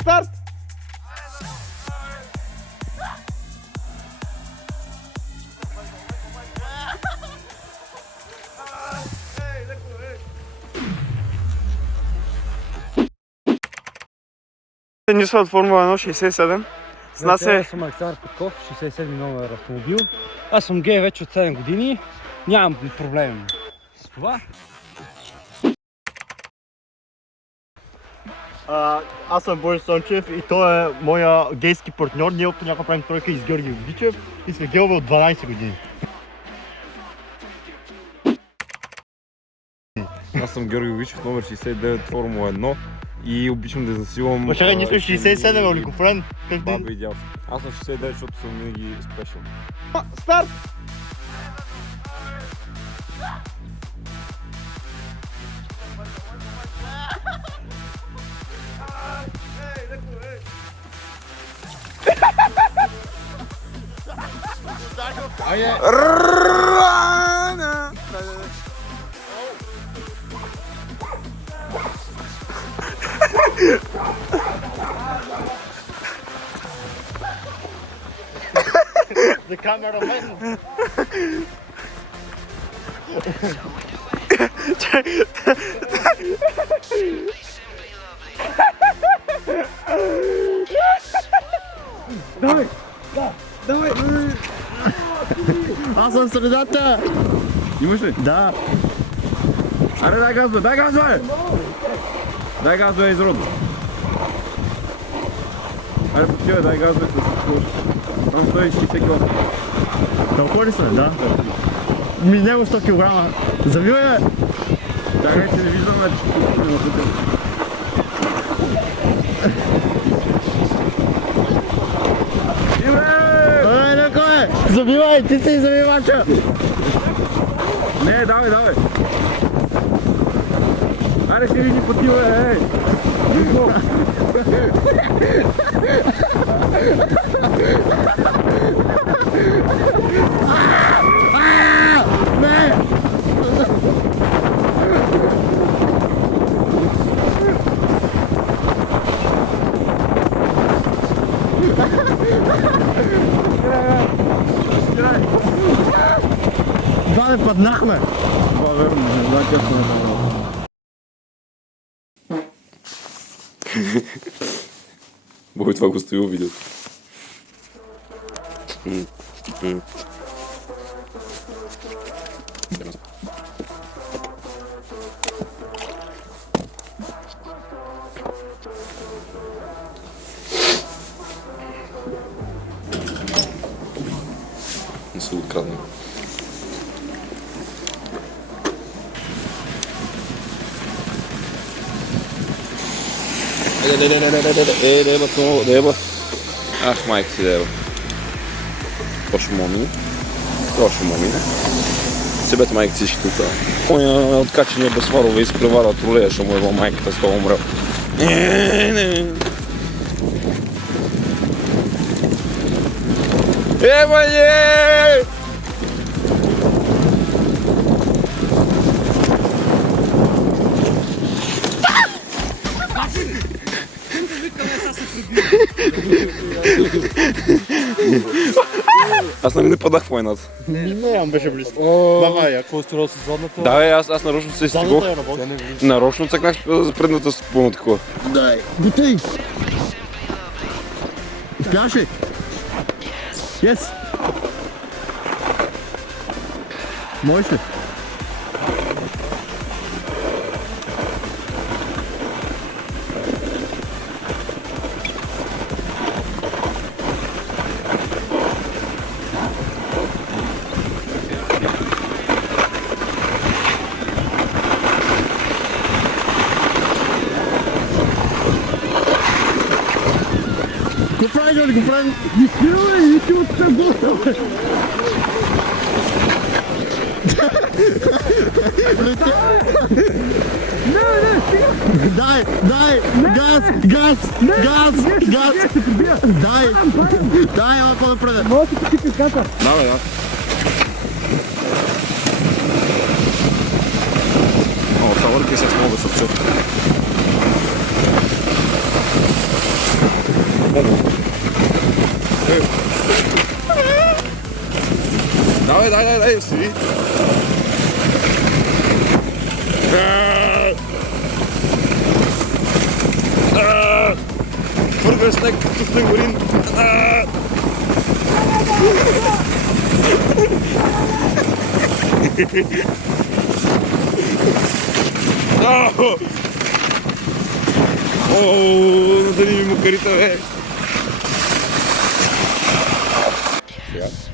Старт! Ниса от Формула 1 67. С нас Аз съм Александър Петков, 67 номер автомобил. Аз съм гей вече от 7 години. Нямам проблем с това. Аз съм Борис Сончев и той е моя гейски партньор. Ние от някаква правим тройка и с Георги Гичев и сме гейове от 12 години. Аз съм Георги Гичев, номер 69 Формула 1 и обичам да засилвам... Ма чакай, ние сме 67, Олигофрен. Баба идеал. Аз съм 69, защото съм винаги спешъл. Старт! The cameraman. Давай! Давай! Аз съм средата! Имаш ли? Да! Аре, дай газове, дай газове! Дай газове изрод! Аре, почивай, дай газове, там стои 60 кг. Толкова ли са? Да. Минемо 100 кг. Завивай, бе! Чакай, че не виждам на Ай, леко е! Завивай, ти си завивача! Не, давай, давай! Аре, ще ни потива, ей! Не! Бабе, паднахме! Това верно, не знам как сме направили. Бой, това го стои видео. Не се открадна. Деба. Ах, майка си, деба. Точно момини. Точно момини. Себете майка си ще тук. Оня откачения безсварова изпревара от рулея, ще му е майката с това умрел. Ебане! Аз не падах в войната. Не, беше близко. Давай, какво строил с задната? Да, бе, аз нарочно се изтегох. Задната е работа. Нарочно цъкнах за предната с пълно такова. Дай, готови! Успяваш ли? Yes! Можеш ли? Го правим! Не ти от събота! Дай! Газ! Дай, малко напред! Мога да ти писката! Да, бе, да. О, савърки се с много да се вчет. Daj, si. Further snack to figurin. Надали ми мукарите,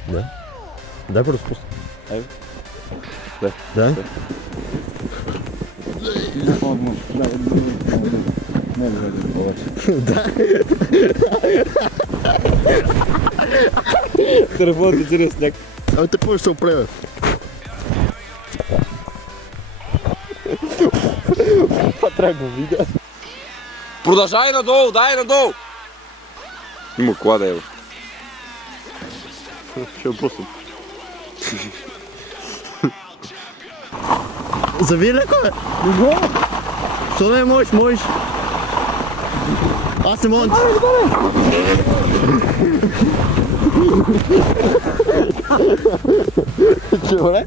бе. Дай го разпусна. Ай. Дай. Телефонът ти е сняг. Ами те какво ще се оправя? Това трябва да го видя. Продължай надолу, дай надолу! Има клада, ево. Ще го пусна. Зави леко, бе! Не го! Що не можеш, можеш? Аз не мога. Че, бе?